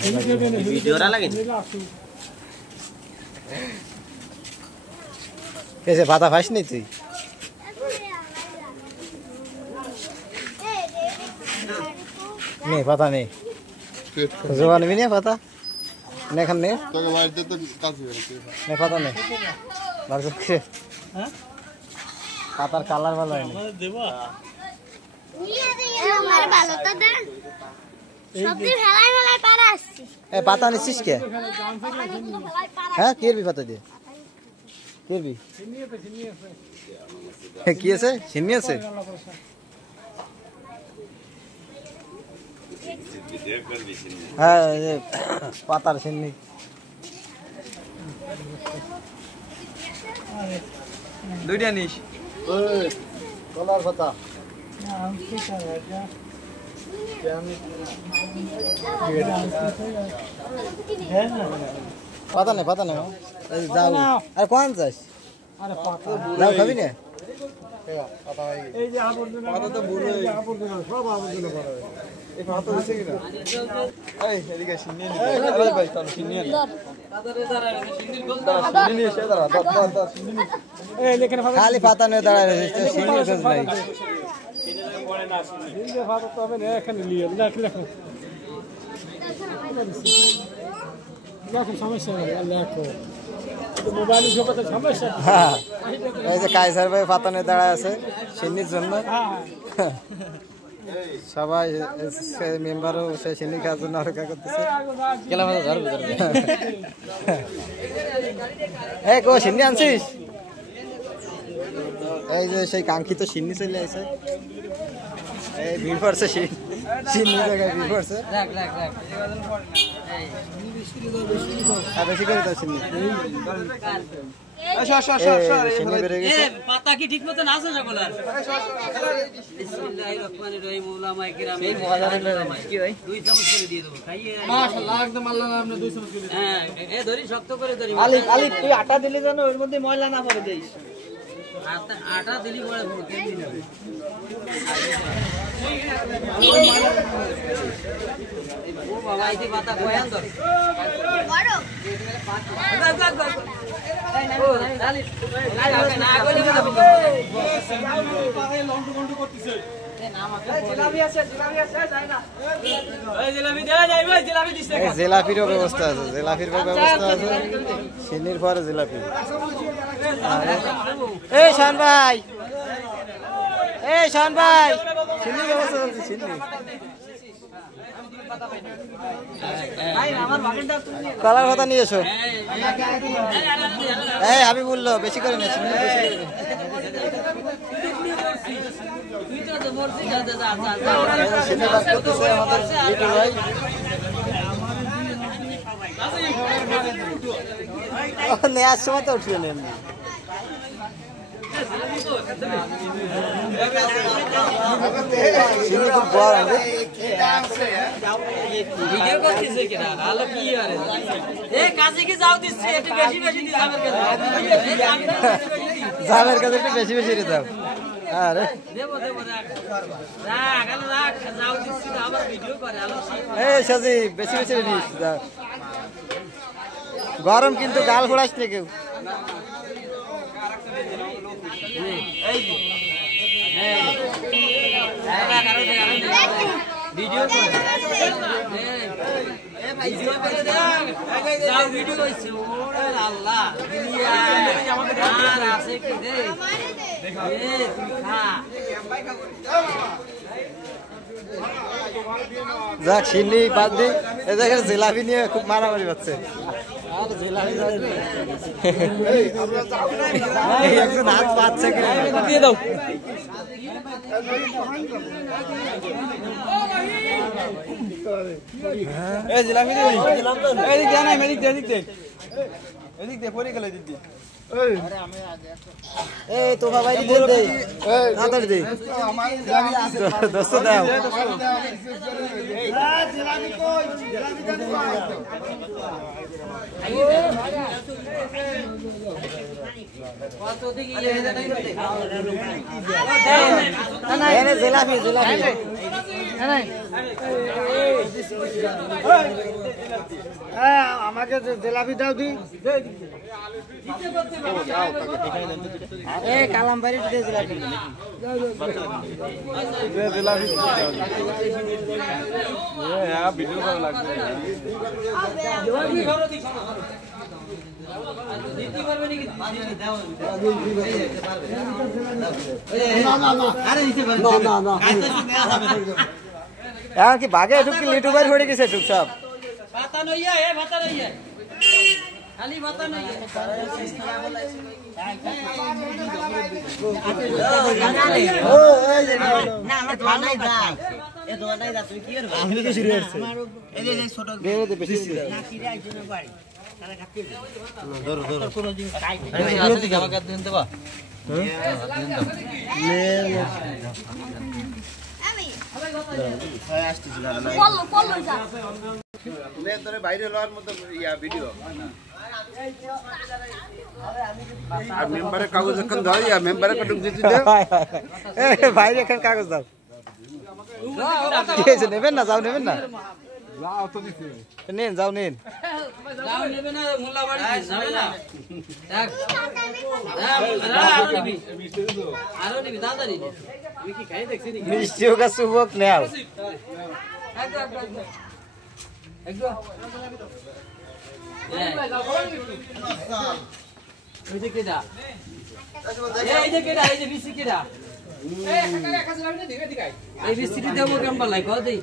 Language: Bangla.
ভিডিওটা লাগে कैसे पाता फाइस नहीं थी नहीं पता नहीं जुबान भी नहीं पता नहीं खाने तो के बाद तो काफी नहीं पता नहीं बार से पातार कलर वाला है देवा हमारे बालों तो दे सब्जी फैलाई पारा আসছে ए पता नहीं किस के हैं केर भी पता दे केर भी किए से छिनिए से हाँ ये पातार छिनी দুইটা নিস ओए कलर पता पता नहीं जाओ अरे कौन सा আরে পাতা जाओ कभी नहीं এই যে আবর্জনা পাতা তো বুড়ো আবর্জনা সব আবর্জনা পড়ে এই পাতা দিছে কিনা এই এদিকে শিনিয়ে নি আরে ভাই চল শিনিয়ে নি পাতারে দাঁড়া শিনির গোল দাঁড়া শিনিয়ে এসে দাঁড়া দাঁড়া শিনিয়ে এই এখানে खाली पता नहीं दड़ा रहे सीनियर कुछ नहीं শিনিয়ে পাতা তো হবে না এখানে নিয়ে লেখ লেখ সমস্যা নেই লেখো তো মোবাইল জগতে সমস্যা हाँ ऐसे कायसर भाई पता नहीं दड़ा ऐसे सीनियर जन्म হ্যাঁ सबाई से मेंबरों से सीनियर का जन्म और क्या करते हैं क्या मतलब घर उधर ए को सीनियर अंशिश এই যে সেই কাঙ্ক্ষিত সিন্নি চলে আইছে এই ভিড় সে সিন্নি জায়গায় ভিড় পড়ছে রাখ এই বেশি করে দাও সিন্নি সিন্নি বেড়ে গেছে পাতা কি ঠিক মতো আছে সকলার বিসমিল্লাহির রহমানির রহিম উলামায়ে কিরাম এই কি ভাই 2 চামচ করে দিয়ে দেব খাইয়ে মাশাআল্লাহ একদম আল্লাহ আপনি 2 চামচ করে হ্যাঁ এ ধরি শক্ত করে ধরি আলি তুই আটা দিলে জানো এর মধ্যে ময়লা না পড়ে দেইস আটা দিলি বড় বড় কেজি না ও বাবা এই পাতা কয়ান ধর বড় জিলাপির ব্যবস্থা আছে জিলাপির ব্যবস্থা আছে সিন্নির পরে জিলাপি এই শান ভাই সিন্নির ব্যবস্থা আছে সিন্নি কলার কথা নিয়ে এসো এই আমি বললো বেশি করে নিয়েছি নেওয়ার সময় তো উঠিয়ে নেন খুব গরম ভিডিও করতেছে কিনা আলো কি আরে এ কাজে কি যাও দিচ্ছে একটু বেশি বেশি দি জামের কাছে একটু বেশি বেশি দাও আরে দেব রাখ যাও দিচ্ছি আবার ভিডিও করে আলো এই সাজি বেশি বেশি দিস দাও গরম কিন্তু গাল ফোড়াস না কেউ ভিডিও ভিডিও হয়েছে আল্লাহ আর আছে কি রে যাক সিন্নি বাদ দি এই দেখেন জিলাপি নিয়ে খুব মারামারি হচ্ছে একজন হাত পাচ্ছে দিয়ে দাও এই জিলাপি দে এই দিক দে না এদিক দে পরে গেলে দিদি এই তোফা ভাই দে দে তাড়াতাড়ি দে দোস্ত দাও এনে জিলাপি জিলাপি আমাকে জিলাপি দাও দি কালাম বাড়ি দে জিলাপি জিলাপি ভিডিও করা লাগবে এখন কি ভাগে ঢুকি ইউটিউবার হয়ে গেছে ঢুক সব ভাতা নইয়া এ ভাতা নইয়া খালি ভাতা নইয়া ও এই যে না আমার দোয়ানাই দা এ দোয়ানাই দা তুই কি করবে আমি কি শুরু করছি এই যে ছোট দে দে বেশি না কি রে আইছো না বাড়ি তারা খাতে ধরো ধরো কোন দিন খাই আসলে কি আমাকে দিন দেবা আমি পল্লো পল্লো যা বাইরে লওয়ার মতো ভিডিও আর মেম্বারের কাগজ এখন দাও মেম্বারের কাগজ দিতে দাও ভাই এখন কাগজ দাও ঠিক আছে নেবেন না যাও নেবেন না নেন যাও নেন যাও নেবে না মোল্লা বাড়ি যাবে না দেখ আরো নিবি দাদারি আমি কি খাই দেখছি নি মিষ্টি হোক আর শুভ হোক নেও একদম এই যে কেডা এই যে বিসি কেডা এই বিসিটি দেবো কেমন লাই কও দেই